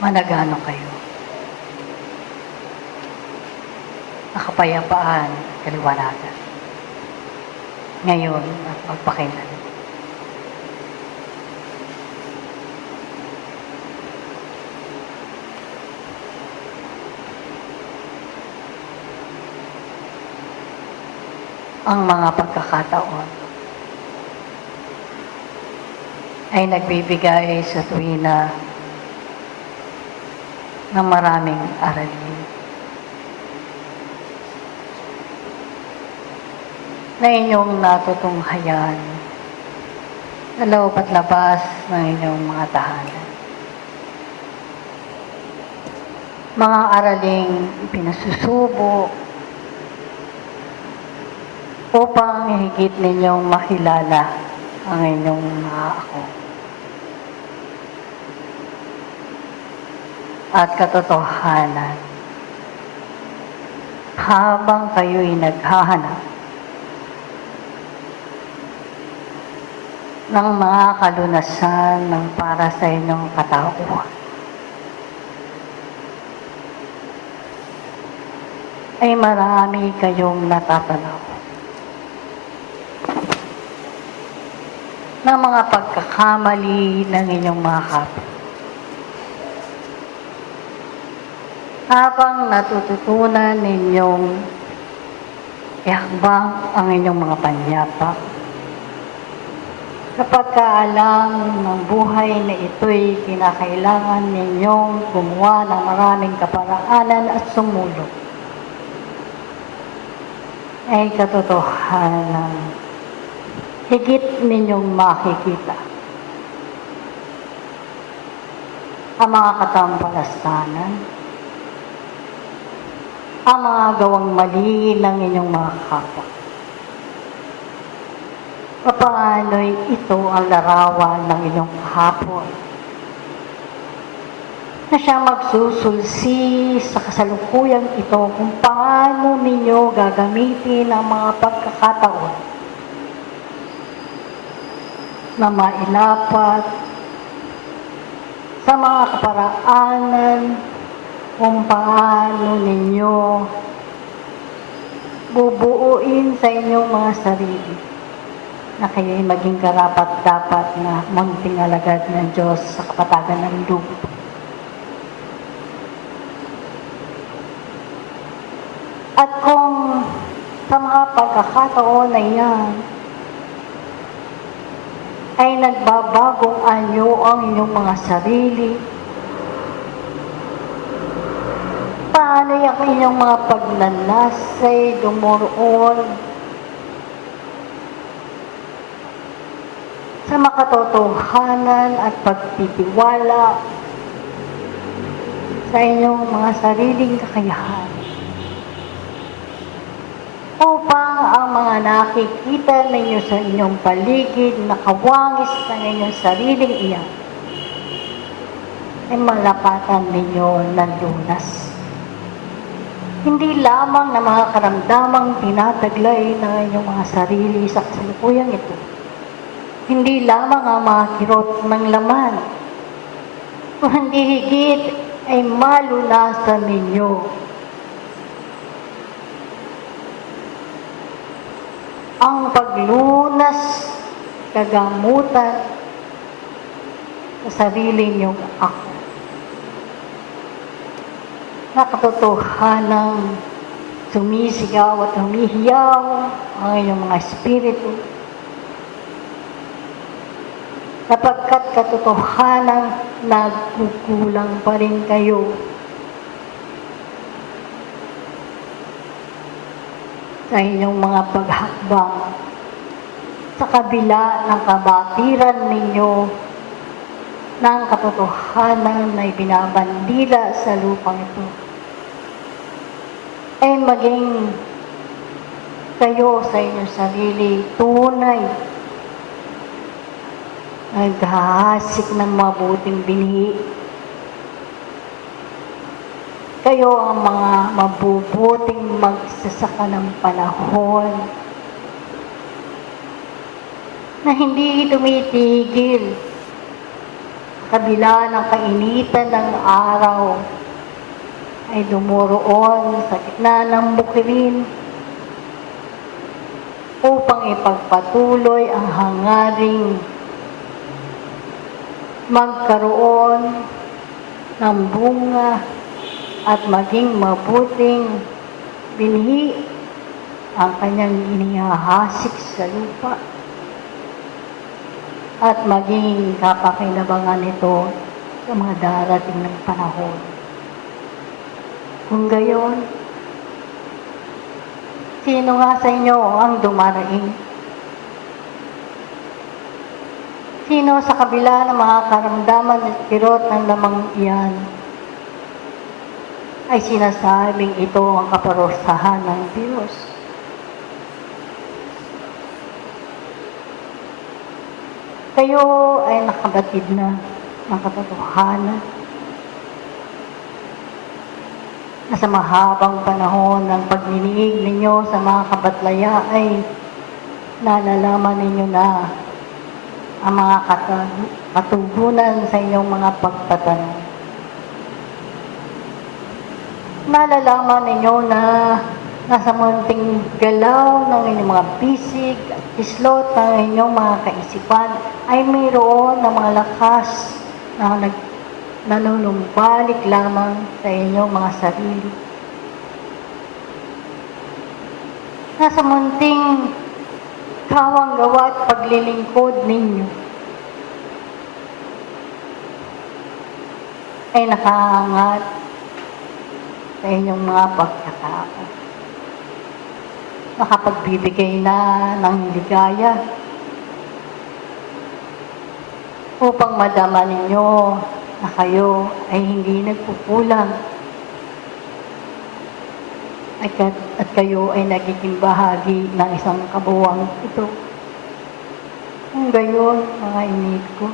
managano kayo. Nakapayapaan at kaliwanagan. Ngayon at magpakailan. Ang mga pagkakataon ay nagbibigay sa tuwina ng maraming aralin na inyong natutunghayan sa loob at labas ng inyong mga tahanan. Mga araling pinasusubo upang higit ninyong makilala ang inyong mga ako. At katotohanan, habang kayo'y naghahanap ng mga kalunasan ng para sa inyong katauhan, ay marami kayong natatanaw ng mga pagkakamali ng inyong mga kapwa. Habang natututunan ninyong ihakbang ang inyong mga panyapak, kapag kaalam ng buhay na ito'y kinakailangan ninyong gumawa ng maraming kaparaanan at sumulong, ay katotohanan higit ninyong makikita ang mga katampalastanan, ang mga gawang mali ng inyong mga kapwa. Papaano'y ito ang larawan ng inyong kahapon na siyang magsusulsi sa kasalukuyang ito kung paano ninyo gagamitin ang mga pagkakataon na mailapat sa mga kaparaanan kung paano ninyo bubuuin sa inyong mga sarili na kayo'y maging karapat-dapat na munting alagad ng Diyos sa kapatagan ng lupa. At kung sa mga pagkakataon na yan ay nagbabagong anyo ang inyong mga sarili, paano yung inyong mga pagnanasay, dumoroon sa makatotohanan at pagtitiwala sa inyong mga sariling kakayahan, upang ang mga nakikita ninyo sa inyong paligid na kawangis ng inyong sariling iyan ay malapatan ninyo ng lunas. Hindi lamang na mga karamdamang tinataglay ng inyong mga sarili sa kasalukuyang ito. Hindi lamang ang mga kirot ng laman, kundi higit ay malunasan ninyo ang paglunas, kagamutan sa sarili niyong ako. Nakatotohanang sumisigaw at humihiyaw ang inyong mga espiritu, sapagkat katotohanang nagkukulang pa rin kayo sa inyong mga paghakbang sa kabila ng kabatiran ninyo ng katotohanan na ibinabandila sa lupang ito, ay maging kayo sa inyong sarili tunay naghahasik ng mabuting binhi. Kayo ang mga mabubuting magsasaka ng panahon na hindi tumitigil kabila ng kainitan ng araw, ay dumoroon sa gitna ng bukirin upang ipagpatuloy ang hangaring magkaroon ng bunga at maging mabuting binhi ang kanyang inihahasik sa lupa at maging kapakinabangan nito sa mga darating ng panahon. Kung gayon, sino nga sa inyo ang dumaraing? Sino sa kabila ng mga karamdaman at kirot ng lamang iyan ay sinasabing ito ang kaparusahan ng Diyos? Kayo ay nakabatid na ng katotohanan na sa mahabang panahon ng pagniniig ninyo sa mga kabatlaya ay nalalaman ninyo na ang mga katugunan sa inyong mga pagtatanong. Nalalaman ninyo na nasa munting galaw ng inyong mga bisig at kislot ng inyong mga kaisipan ay mayroon ng mga lakas na nanunumbalik lamang sa inyong mga sarili. Nasa munting kawang gawa at paglilingkod ninyo ay nakaangat sa inyong mga pagkatao. Nakapagbibigay na ng ligaya upang madama ninyo na kayo ay hindi nagkukulang at kayo ay nagiging bahagi ng isang kabuwang ito. Kung gayon, mga inid ko,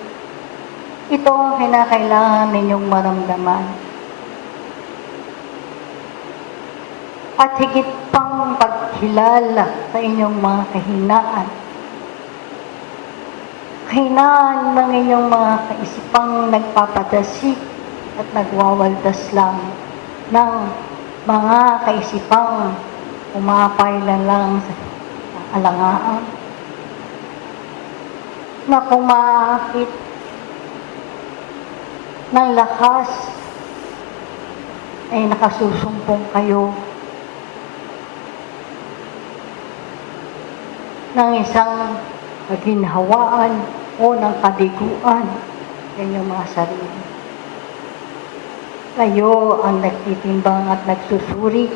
ito ang kinakailangan ninyong maramdaman. At higit pang pagkilala sa inyong mga kahinaan. Kahinaan ng inyong mga kaisipang nagpapadasik at nagwawaldas lang ng mga kaisipang umapay lang sa alangaan na kumakit ng lakas ay nakasusumpong kayo ng isang kaginhawaan o ng kadiguan sa inyong mga sarili. Kayo ang nagtitimbang at nagsusuri.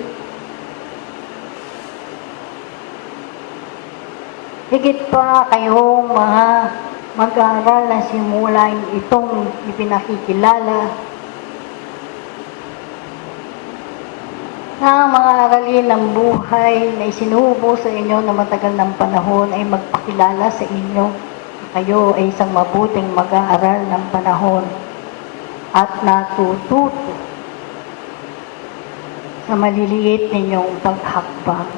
Higit pa kayong mga mag-aaral na simula itong ipinakikilala na mga aralin ng buhay na isinubo sa inyo na matagal ng panahon ay magpakilala sa inyo. Kayo ay isang mabuting mag-aaral ng panahon at natututo sa maliliit ninyong paghakbang.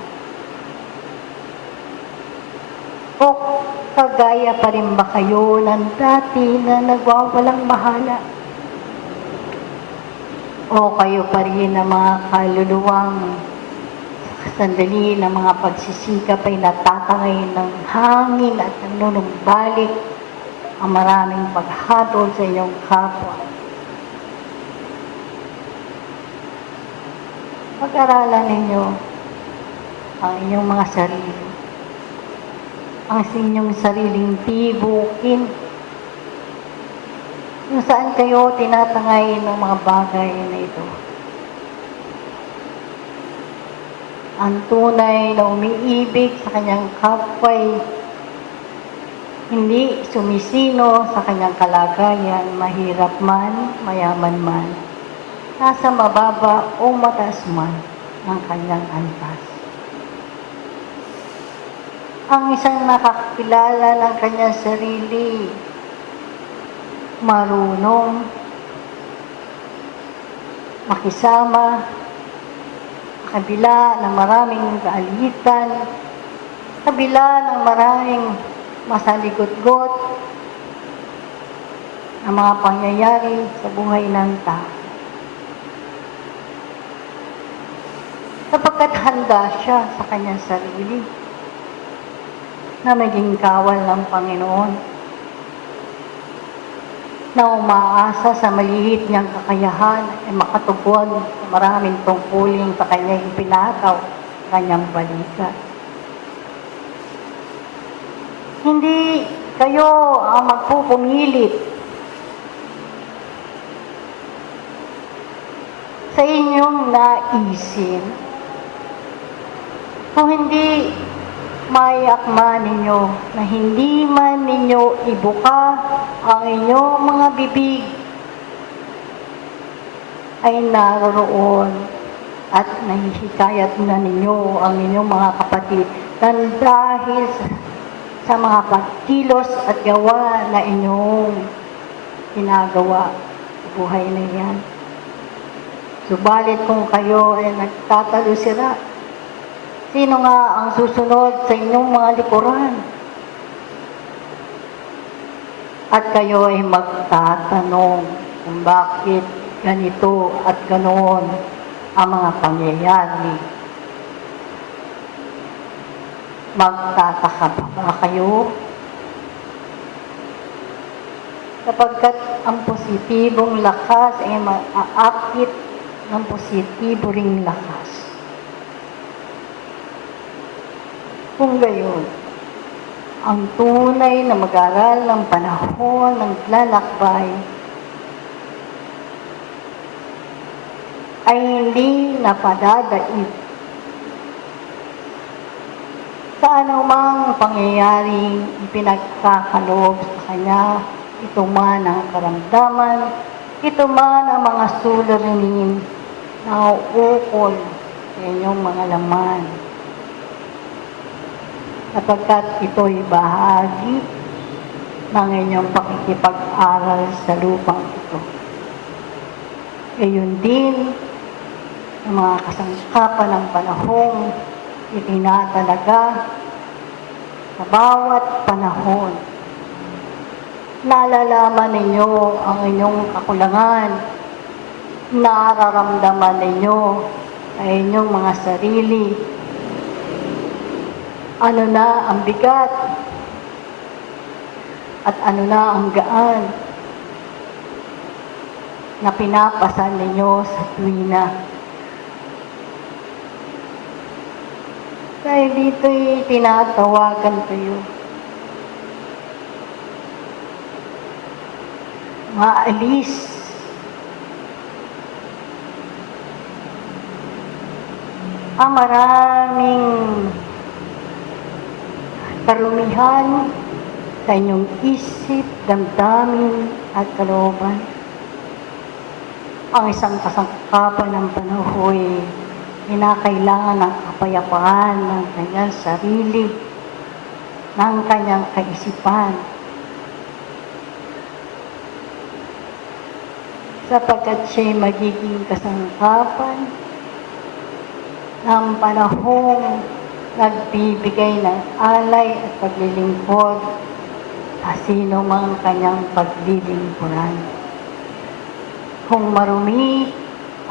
O kagaya pa rin ba kayo ng dati na nagwawalang bahala? O kayo pa rin na mga kaluluwang sandali na mga pagsisikap ay natatangay ng hangin at nanunumbalik ang maraming paghatol sa inyong kapwa? Pag-aralan ninyo ang inyong mga sarili, ang inyong sariling tibukin, kung saan kayo tinatangay ng mga bagay na ito. Ang tunay na umiibig sa kanyang kapway, hindi sumisino sa kanyang kalagayan, mahirap man, mayaman man, nasa mababa o mataas man ng kanyang antas. Ang isang nakakilala ng kanyang sarili, marunong makisama kabila ng maraming kaalitan, kabila ng maraming masaligot-got, ng mga pangyayari sa buhay ng tao. Sapagkat handa siya sa kanyang sarili na maging kawal ng Panginoon, na umaasa sa maliit niyang kakayahan ay makatugon sa maraming tungkuling sa kanyang ipinataw sa kanyang balikat. Hindi kayo ang magpupumilit sa inyong naisin. Kung hindi maiakma ninyo na hindi man ninyo ibuka ang inyong mga bibig, ay naroroon at nahihikayat na ninyo ang inyong mga kapatid na dahil sa mga pagkilos at gawa na inyong ginagawa sa buhay na yan. Subalit kung kayo ay nagtatalusira, sino nga ang susunod sa inyong mga likuran? At kayo ay magtatanong kung bakit ganito at ganoon ang mga pangyayari. Magtataka ba kayo? Sapagkat ang positibong lakas ay maaakit ng positibo ring lakas. Kung gayon, ang tunay na mag-aral ng panahon ng lalakbay ay hindi napadadaig sa anumang pangyayaring ipinagkakaloob sa kanya, ito man ang karamdaman, ito man ang mga suliranin na uukol sa inyong mga laman. Sapagkat ito'y bahagi ng inyong pakikipag-aral sa lupang ito. Gayon din ang mga kasangkapan ng panahong itinatalaga sa bawat panahon. Nalalaman ninyo ang inyong kakulangan, nararamdaman ninyo sa inyong mga sarili. Ano na ang bigat at ano na ang gaan na pinapasan ninyo sa tuwina. Dahil dito'y tinatawagan kayo. Maalis ang maraming karumihan sa inyong isip, damdamin at kalooban. Ang isang kasangkapan ng panahoy kinakailangan ng kapayapaan ng kanyang sarili, ng kanyang kaisipan. Sapagkat siya'y magiging kasangkapan ng panahong nagbibigay ng alay at paglilingkod sa sino mang kanyang paglilingkuran. Kung marumi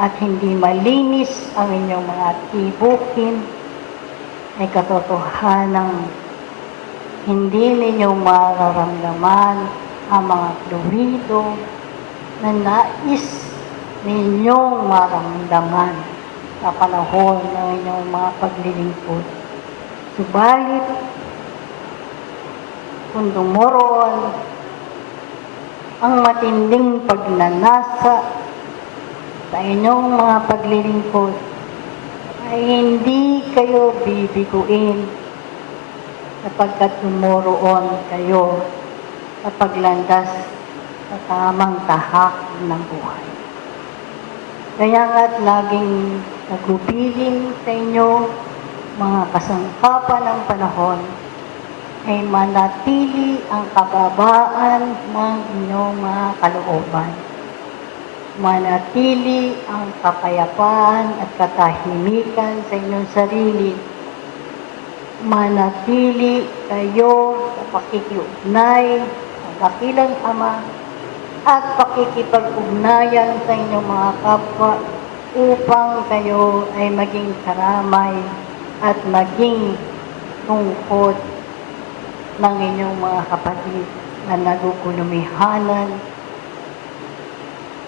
at hindi malinis ang inyong mga tibukin, ay katotohanang hindi ninyo mararamdaman ang mga klorido na nais ninyong maramdaman sa panahon ng inyong mga paglilingkod. Subalit, kung dumoroon ang matinding pagnanasa sa inyong mga paglilingkod, ay hindi kayo bibiguin sapagkat dumoroon kayo sa paglandas sa tamang tahak ng buhay. Kaya nga't laging nagupiling sa inyo, mga kasangkapan ng panahon, ay manatili ang kababaan ng inyong mga kalooban. Manatili ang kapayapaan at katahimikan sa inyong sarili. Manatili kayo sa pakikiugnay sa dakilang Ama at pakikipag-ugnayan sa inyong mga kapwa upang kayo ay maging karamay at maging tungkod ng inyong mga kapatid na nagugulumihanan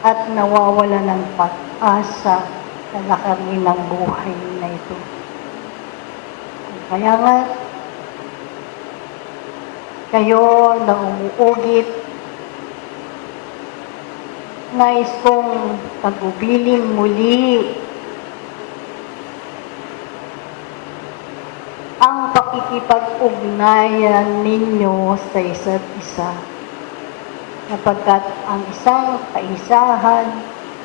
at nawawala ng pag-asa sa lakarin ng buhay na ito. Kaya nga, kayo na umuugit, nais kong pag-ubiling muli ang pakikipag-ugnayan ninyo sa isa't isa, sapagkat ang isang kaisahan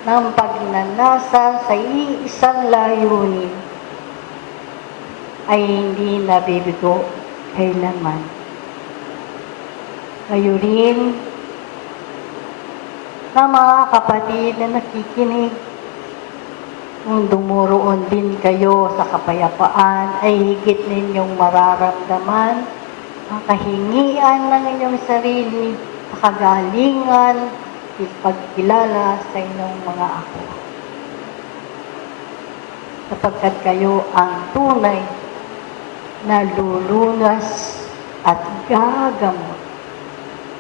ng pagnanasa sa iisang layunin ay hindi nabibigo kailanman. Kayo rin na mga kapatid na nakikinig, kung dumoroon din kayo sa kapayapaan, ay higit ninyong mararamdaman ang kahingian ng inyong sarili sa kagalingan at pagkilala sa inyong mga ako. Sapagkat kayo ang tunay na lulunas at gagamot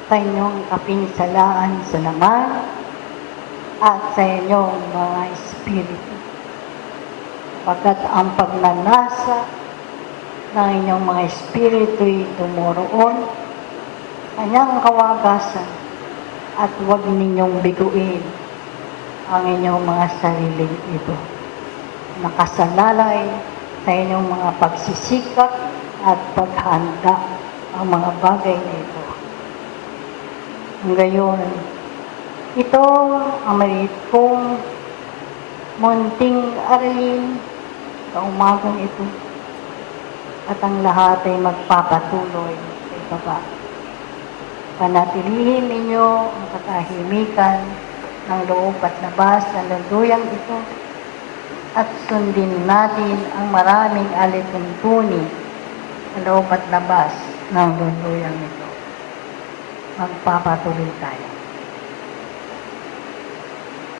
sa inyong kapinsalaan sa laman at sa inyong mga espiritu. Sapagkat ang pagnanasa ng inyong mga espiritu'y tumoroon, kanyang kawagasan, at huwag ninyong biguin ang inyong mga sariling ito. Nakasalalay sa inyong mga pagsisikap at paghanda ang mga bagay na ito. Ngayon, ito ang maliit kong munting aralin sa umagang ito, at ang lahat ay magpapatuloy sa ibaba. Panatilihin ninyo ang katahimikan ng loob at labas ng lunduyang ito, at sundin natin ang maraming alituntunin sa loob at labas ng lunduyang ito. Magpapatuloy tayo.